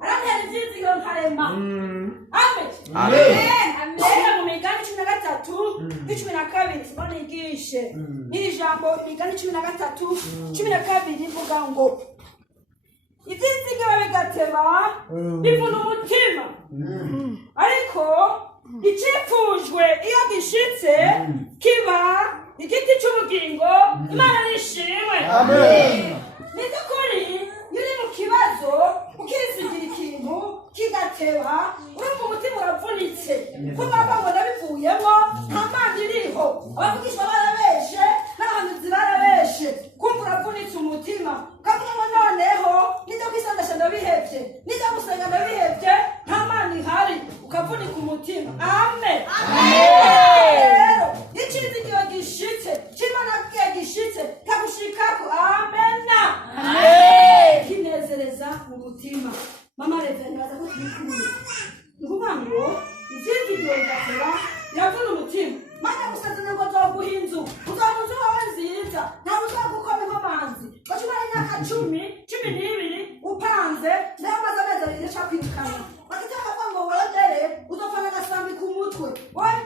arantera ivyizigiro nkarema. Amen. Amen. Mu Migani 13:12 Simoni yigishe n'iri jambo Migani 13:12 ivuga ngo ivyizigiro bigateba bivuna umutima, ariko icipfujwe iyo gishitse kiba igiti c'ubugingo. Imana nishimwe. Amen. Niko kuri iyo uri mu kibazo ukisigira ikintu kigateba, uri mu mutima uravunitse kuko ngo nabivuyemo nta Mana iriho, abavugishwa barabeshe n'abahanuzi barabeshe, kumva uravunitse umutima kavuga ngo noneho nijya kwisandasha ndabihevye, nijya gusenga ndabihevye, nta Mana ihari, ukavunika umutima. Amen. Rero icizigiro gishitse c'Imana gishitse kagushikako. Amena. Kinezereza mu mutima. Mama Reverend baza kutukumira nguvuga ngo ivyizigiro bigateba biravuna umutima. Mana gusezerana ngo azoguha inzu, uzoba inzu wawe nziza, ntabwo uzogukoma inkomanzi, bashobora imyaka 12 upanze nayo maze amezi 2 aca kwirukana, bakitaka ngo wongere uzofana agasambi ku mutwe.